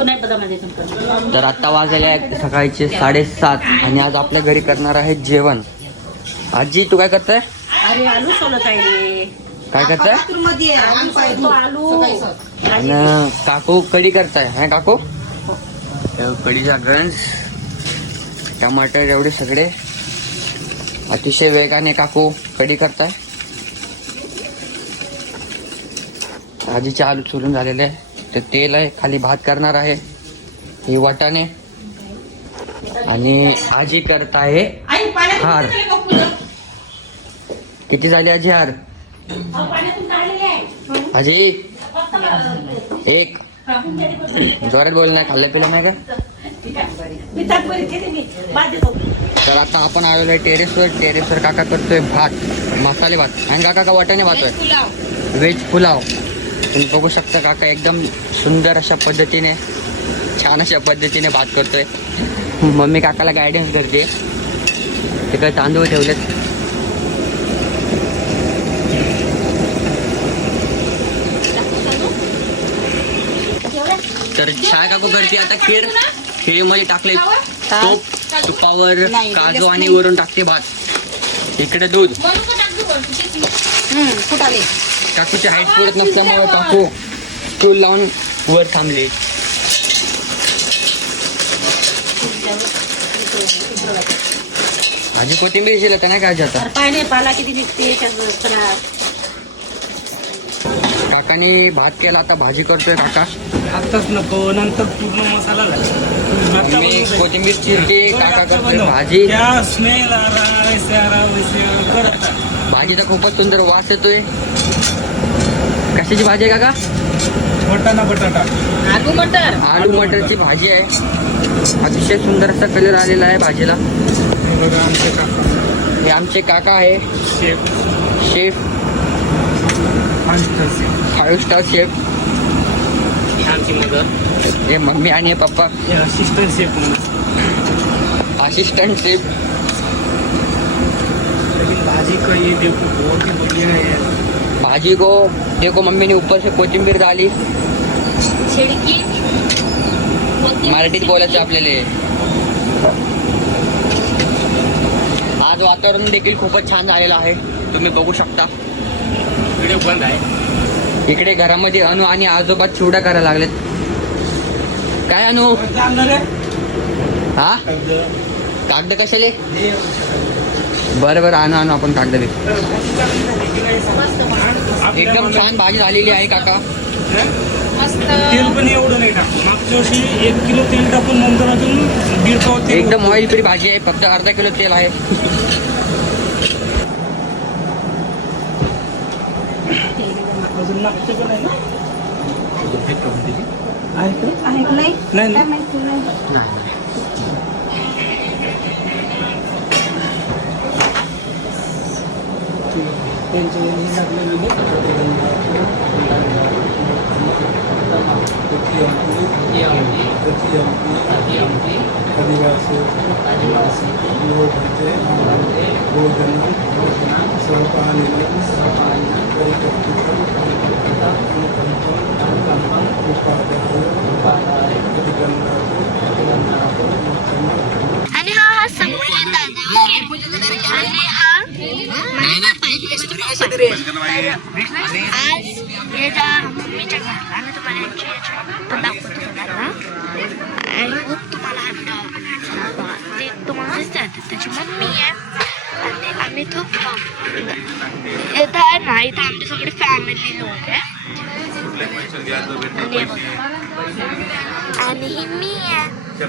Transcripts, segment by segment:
तर आता वाजले आहेत सकाळचे 7:30 आणि आज आपल्या घरी करणार आहे जेवण. आजी तू काय करताय? अरे आलू सोलत आहे. काय करताय? आलू आणि काकू कढी करताय हा काकू? कढीचा गंज, टमाटर एवढे सगळे अतिशय वेगाने काकू कढी करताय. आजीचे आलू चुरून झालेले आहे. ते तेल आहे, खाली भात करणार आहे, हे वाटाणे आणि आजी करत आहे हार. किती झाले आजी हार? आजी एक. जोरात बोल नाही, खाल्लं पिलं नाही का? तर आता आपण आलेलो आहे टेरेसवर काका करतोय भात, मसाले भात आणि काका का वाटाणे भात आहे, व्हेज पुलाव. तुम्ही बघू शकता काका एकदम सुंदर अशा पद्धतीने, छान अशा पद्धतीने भात करतोय. मम्मी काकाला गायडन्स करते. तिकडे तांदूळ ठेवलेत. तर छाया काकू करते आता खीर. खिरीमध्ये टाकले तुपावर काजू आणि वरून टाकते भात. इकडे दूध. काकूची हाईट पुरत नसल्यामुळे काकू स्टूल लावून वर थांबले. भाजी कोथिंबीर शिलत नाही काय आता? पाला किती निघते. काकाने भात केला, आता भाजी करतोय काका. आताच नको, नंतर पूर्ण मसाला मी कोथिंबीर चिरते, काका करतोय भाजी. स्मेल भाजीचा खूपच सुंदर वास येतोय. कशाची भाजी आहे काका? वाटाणा बटाटा, आलू मटरची भाजी आहे. अतिशय सुंदर असा कलर आलेला आहे भाजीला. हे आमचे काका आहे, शेफ, 5 स्टार शेफ. आमची मदर, हे मम्मी आणि पप्पा असिस्टंट शेफ. भाजी का ये देखो बहुत ही बढ़िया है. भाजी को देखो मम्मी ने ऊपर से कोथिंबीर डाली. मराठीत बोलायचं आपल्याला. आज वातावरण देखील खूपच छान झालेलं आहे, तुम्ही बघू शकता. व्हिडिओ बंद आहे. इकडे घरामध्ये अनु आणि आजोबा चिवडा करायला लागलेत. काय अनु? हा कागद कशाले? बरं आणू आपण कागद. एकदम छान भाजी झालेली आहे काका. तेल पण एवढं नाही टाकू. मागच्या वर्षी 1 किलो तेल टाकून नंतर अजून 1.5 पाव तेल. एकदम ऑइल फ्री भाजी आहे, फक्त अर्धा किलो तेल आहे. अजून मागचं पण आहे ना? नाही. आणि हा समोर दादा आणि हा आज याच्या मम्मीच्या घराला आम्ही तुम्हाला पण दाखवतो तुम्हाला ते तुम्हाला दिसतात त्याची मम्मी आहे. आणि आम्ही तो इथं आहे ना, इथं आमची सगळी फॅमिली लोक आहे. आणि ही मी आहे. तर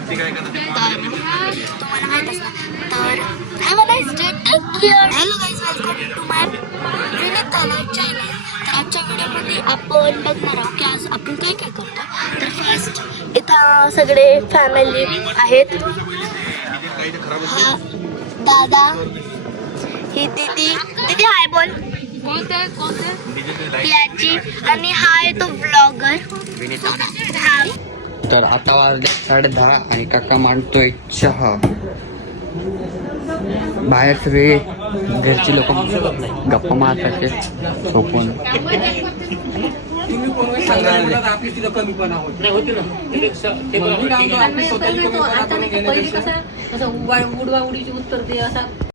तुम्हाला माहित असणार. तर hello guys, welcome to my Vineet channel. तर आजच्या व्हिडिओमध्ये आपण बघणार आहोत की आज आपण काय काय करतो. तर फर्स्ट इथं सगळे फॅमिली आहेत. हा दादा, ही दीदी हाय बोल. ही आजी आणि हा आहे तो ब्लॉगर. तर आता वाजले 10:30 आणि काका मांडतोय चहा. बाहेर सगळे घरची लोक गप्पा मारतात झोपून. कोणी सांगायला गेलं तर आपली तिथं कमीपणा होते. नाही होती ना ते म्हणून काय म्हणतो, आपली स्वतःची कमीपणा आपण घेण्यापेक्षा कसं उडवा उडीची उत्तर दे असा